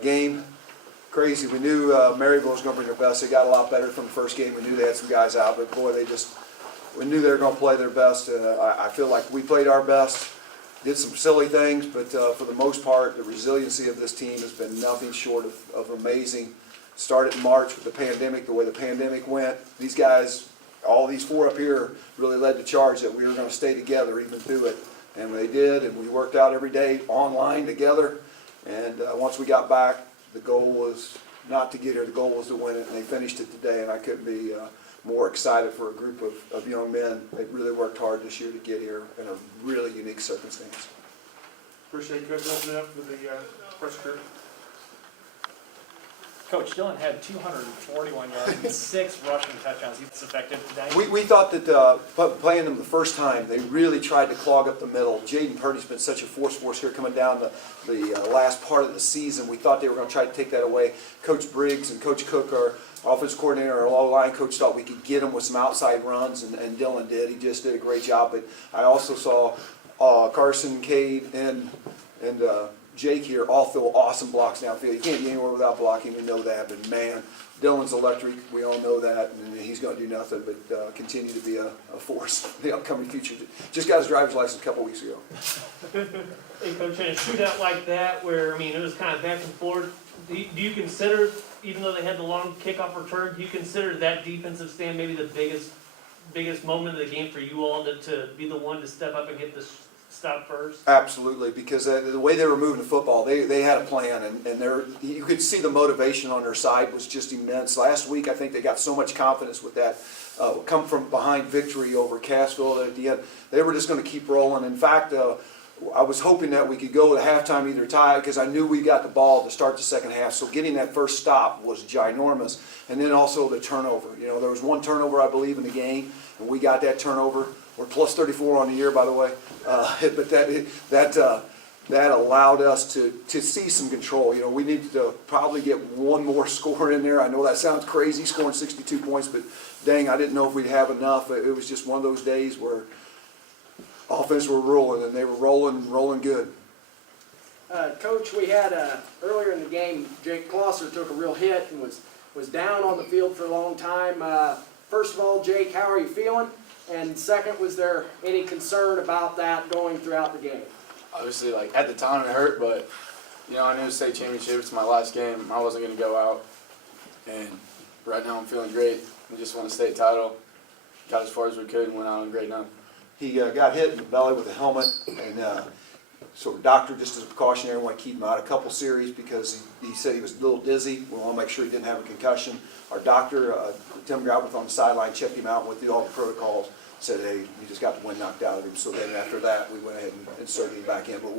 Game, crazy. We knew Maryville was going to bring their best. They got a lot better from the first game. We knew they had some guys out, but boy, we knew they were going to play their best. I feel like we played our best, did some silly things, but for the most part, the resiliency of this team has been nothing short of amazing. Started in March with the pandemic, the way the pandemic went. These guys, all these four up here, really led the charge that we were going to stay together even through it. And they did, and we worked out every day online together. And once we got back, the goal was not to get here, the goal was to win it, and they finished it today, and I couldn't be more excited for a group of young men. They really worked hard this year to get here in a really unique circumstance. Appreciate Coach opening up for the press crew. Coach, Dylan had 241 yards and 6 rushing touchdowns. He's effective today. We thought that playing them the first time, they really tried to clog up the middle. Jaden Purdy's been such a force for us here coming down the last part of the season. We thought they were going to try to take that away. Coach Briggs and Coach Cook, our offensive coordinator, our line coach, thought we could get him with some outside runs, and Dylan did. He just did a great job. But I also saw Carson, Cade, and Jake here all throw awesome blocks downfield. You can't get anywhere without blocking, we know that, but man, Dylan's electric, we all know that, and he's going to do nothing but continue to be a force in the upcoming future. Just got his driver's license a couple weeks ago. Hey, Coach, in a shootout like that, where, I mean, it was kind of back and forth, do you consider, even though they had the long kickoff return, do you consider that defensive stand maybe the biggest moment of the game for you all to be the one to step up and get this stop first? Absolutely, because the way they were moving the football, they had a plan, and you could see the motivation on their side was just immense. Last week, I think they got so much confidence with that come from behind victory over Cassville that at the end they were just going to keep rolling. In fact, I was hoping that we could go to halftime either tie, because I knew we got the ball to start the second half. So getting that first stop was ginormous, and then also the turnover. You know, there was one turnover I believe in the game, and we got that turnover. We're plus 34 on the year, by the way, but that allowed us to see some control. You know, we needed to probably get one more score in there. I know that sounds crazy, scoring 62 points, but dang, I didn't know if we'd have enough. It was just one of those days where offense were rolling, and they were rolling good. Coach, we had earlier in the game, Jake Klosser took a real hit and was down on the field for a long time. First of all, Jake, how are you feeling? And second, was there any concern about that going throughout the game? Obviously, like at the time it hurt, but you know, I knew the state championship. It's my last game. I wasn't going to go out, and right now I'm feeling great. I just won a state title, got as far as we could, and went out on a great night. He got hit in the belly with a helmet, and so the doctor, just as a precautionary, wanted to keep him out a couple series because he said he was a little dizzy. We want to make sure he didn't have a concussion. Our doctor, Tim Galbraith, on the sideline, checked him out and went through all the protocols, said, hey, you just got the wind knocked out of him. So then after that, we went ahead and inserted him back in. But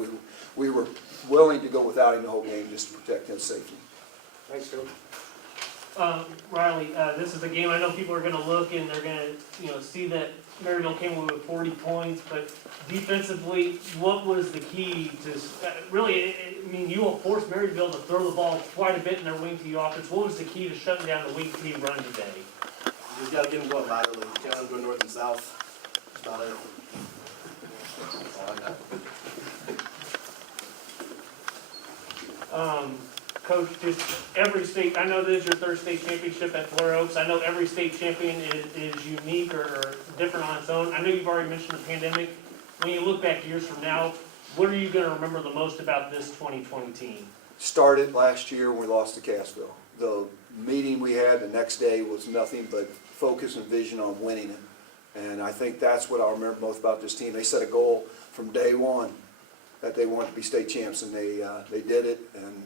we were willing to go without him the whole game just to protect his safety. Thanks, Coach. Riley, this is a game I know people are going to look and they're going to, see that Maryville came away with 40 points, but defensively, what was the key to really? I mean, you will force Maryville to throw the ball quite a bit in their wing T offense. What was the key to shutting down the wing T run today? You just got to get them going laterally. You can't let them go north and south. That's about it. That's all I got. Coach, just every state, I know this is your third state championship at Blair Oaks. I know every state champion is unique or different on its own. I know you've already mentioned the pandemic. When you look back years from now, what are you going to remember the most about this 2020 team? Started last year when we lost to Cassville. The meeting we had the next day was nothing but focus and vision on winning it. And I think that's what I'll remember most about this team. They set a goal from day one that they wanted to be state champs, and they did it. And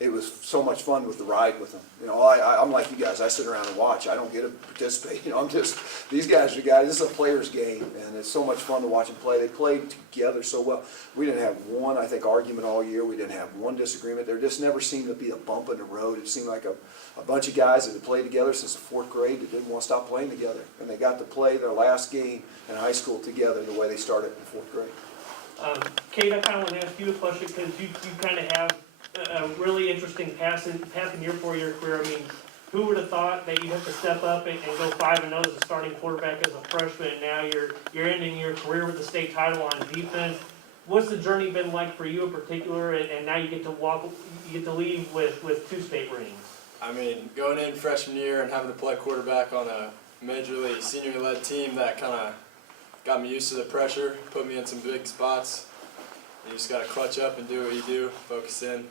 it was so much fun with the ride with them. You know, I'm like you guys. I sit around and watch. I don't get to participate. You know, these guys are guys. This is a player's game, and it's so much fun to watch them play. They played together so well. We didn't have one, I think, argument all year. We didn't have one disagreement. There just never seemed to be a bump in the road. It seemed like a bunch of guys that had played together since the 4th grade that didn't want to stop playing together. And they got to play their last game in high school together the way they started in 4th grade. Kate, I kind of want to ask you a question because you kind of have a really interesting path in your 4-year career. I mean, who would have thought that you'd have to step up and go 5-0 as a starting quarterback as a freshman, and now you're ending your career with the state title on defense. what's the journey been like for you in particular, and now you get to leave with 2 state rings? I mean, going in freshman year and having to play quarterback on a majorly senior-led team, that kind of got me used to the pressure, put me in some big spots. You just got to clutch up and do what you do, focus in.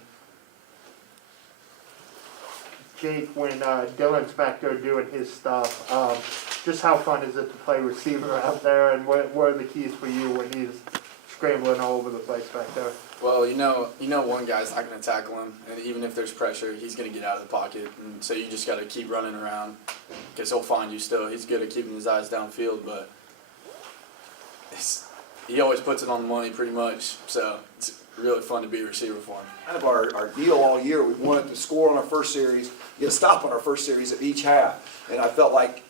Jake, when Dylan's back there doing his stuff, just how fun is it to play receiver out there, and what are the keys for you when he's scrambling all over the place back there? Well, you know one guy's not going to tackle him, and even if there's pressure, he's going to get out of the pocket, and so you just got to keep running around, because he'll find you still. He's good at keeping his eyes downfield, but he always puts it on the money pretty much, so it's really fun to be a receiver for him. Kind of our deal all year, we wanted to score on our first series, get a stop on our first series at each half. And I felt like,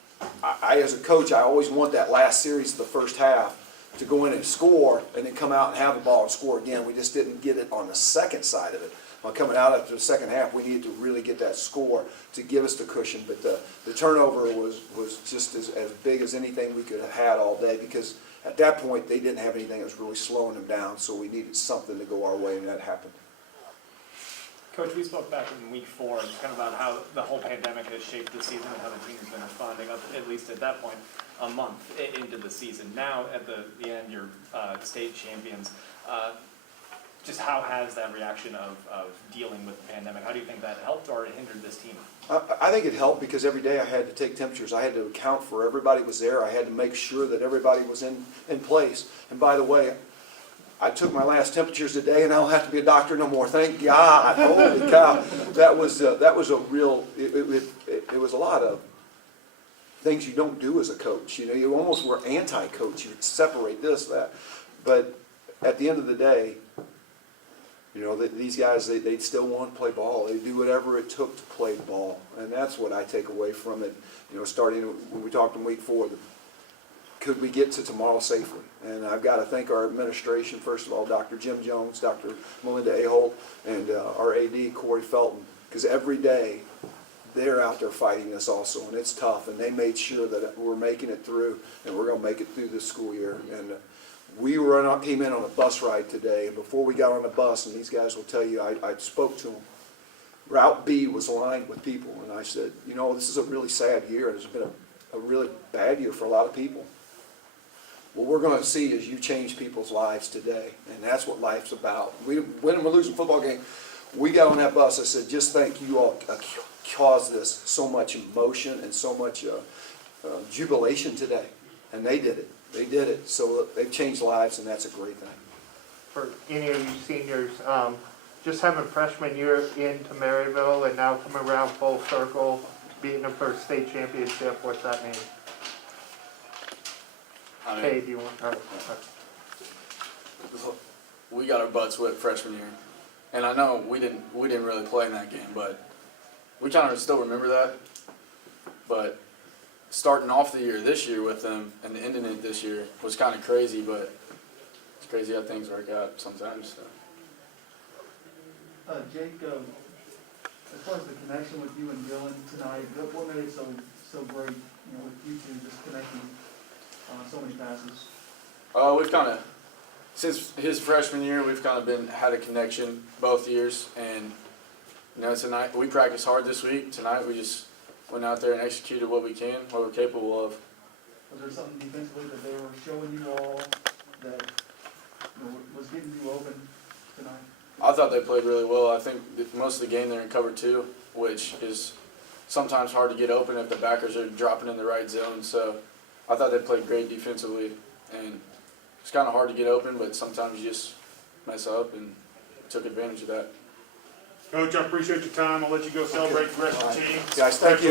I as a coach, I always want that last series of the first half to go in and score and then come out and have the ball and score again. We just didn't get it on the second side of it. Well, coming out after the second half, we needed to really get that score to give us the cushion. But the turnover was just as big as anything we could have had all day, because at that point, they didn't have anything that was really slowing them down, so we needed something to go our way, and that happened. Coach, we spoke back in week 4, kind of about how the whole pandemic has shaped the season and how the team has been responding, at least at that point, a month into the season. Now, at the end, you're state champions. Just how has that reaction of dealing with the pandemic, how do you think that helped or hindered this team? I think it helped, because every day I had to take temperatures. I had to account for everybody was there. I had to make sure that everybody was in place. And by the way, I took my last temperatures today, and I don't have to be a doctor no more. Thank God! Holy cow! That was a real. It was a lot of things you don't do as a coach. You know, you almost were anti-coach. You separate this, that. But at the end of the day, you know, these guys, they still want to play ball. They do whatever it took to play ball. And that's what I take away from it. You know, starting when we talked in week 4, could we get to tomorrow safely? And I've got to thank our administration, first of all, Dr. Jim Jones, Dr. Melinda Aholt, and our AD, Corey Felton, because every day they're out there fighting this also, and it's tough. And they made sure that we're making it through, and we're going to make it through this school year. And we came in on a bus ride today, and before we got on the bus, and these guys will tell you, I spoke to them. Route B was lined with people, and I said, you know, this is a really sad year, and it's been a really bad year for a lot of people. What we're going to see is you change people's lives today, and that's what life's about. We win or lose a football game. We got on that bus, I said, just thank you all caused this so much emotion and so much jubilation today, and they did it. They did it, so they've changed lives, and that's a great thing. For any of you seniors, just having freshman year into Maryville and now coming around full circle, beating them for a state championship, what's that mean? Hey, do you want? We got our butts whipped freshman year, and I know we didn't really play in that game, but we kind of still remember that. But starting off the year this year with them and ending it this year was kind of crazy, but it's crazy how things work out sometimes. So. Jake, as far as the connection with you and Dylan tonight, what made it so great? You know, with you two just connecting so many passes. We've kind of, since his freshman year, we've kind of had a connection both years, and you know, tonight we practiced hard this week. Tonight we just went out there and executed what we can, what we're capable of. Was there something defensively that they were showing you all that was getting you open tonight? I thought they played really well. I think most of the game they're in cover 2, which is sometimes hard to get open if the backers are dropping in the right zone. So I thought they played great defensively, and it's kind of hard to get open, but sometimes you just mess up, and took advantage of that. Coach, I appreciate your time. I'll let you go celebrate the rest of the team. Guys, thank you.